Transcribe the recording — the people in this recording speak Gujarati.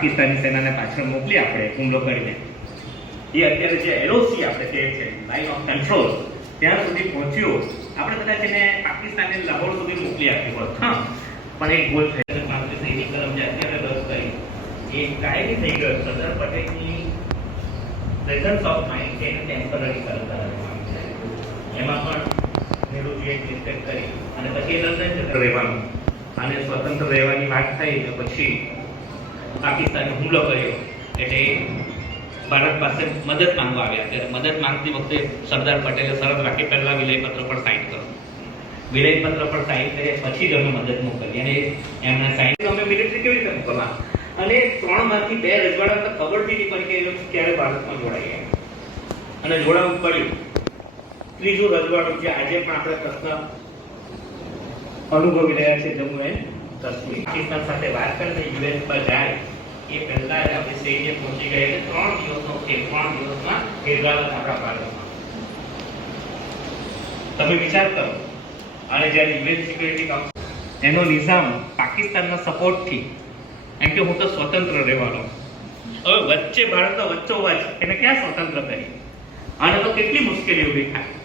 પાકિસ્તાની સેનાને પાછળ મોકલી આપણે હુમલો કરીને. એ અત્યારે જે એલઓસી આપણે કહે છે લાઇન ઓફ કંટ્રોલ ત્યાં સુધી પહોંચ્યો. આપણે કદાચ એને પાકિસ્તાનને લાહોર સુધી મોકલી આપ્યું હોત. હા, પણ એક ગોલ થઈ ગયો ભારતીય સૈનિક જે અત્યારે રદ કરી. એ કાયમી થઈ ગયો. સરદાર પટેલની પ્રેઝન્સ ઓફ માઇન્ડ એને ટેમ્પરરી સરકાર એમાં પણ નેહરુજીએ રિસ્પેક્ટ કરી. અને પછી એ લંડન રહેવાનું. અને સ્વતંત્ર રહેવાની વાત થઈ, તો પછી પાકિસ્તાને હુમલો કર્યો. એટલે ભારત પાસે મદદ માંગવા આવ્યા. ત્યારે મદદ માંગતી વખતે સરદાર પટેલે શરત રાખી, પહેલા વિલયપત્ર પર સાઇન કરો વિલયપત્ર પર સાઇન કર્યા, પછી જ અમે મદદ મોકલી. અને એમના સાઇન અમે મિલિટરી કેવી રીતે મોકલવા અને ત્રણમાંથી બે રજવાડા તો ખબર બી નહીં પડી કે એ લોકો ક્યારે ભારતમાં જોડાઈ ગયા. અને જોડાવું પડ્યું. ત્રીજું રજવાડું જે આજે પણ આપણે પ્રશ્ન અનુભવી રહ્યા છે જમ્મુ એન્ડ પાકિસ્તાન સાથે વાત કરીને યુએસ પર જાય. એ પહેલા જ આપણે સૈન્ય પહોંચી ગયા ત્રણ દિવસનો કે ત્રણ દિવસમાં હેદરાબાદ આપણા ભારતમાં. તમે વિચાર કરો. અને જ્યારે યુએન સિક્યુરિટી કાઉન્સિલ એનો નિઝામ પાકિસ્તાનના સપોર્ટથી, એમ કે હું તો સ્વતંત્ર રહેવાનો. હવે વચ્ચે ભારતનો વચ્ચો વચ એને ક્યાં સ્વતંત્ર કરી? આને તો કેટલી મુશ્કેલી ઊભી થાય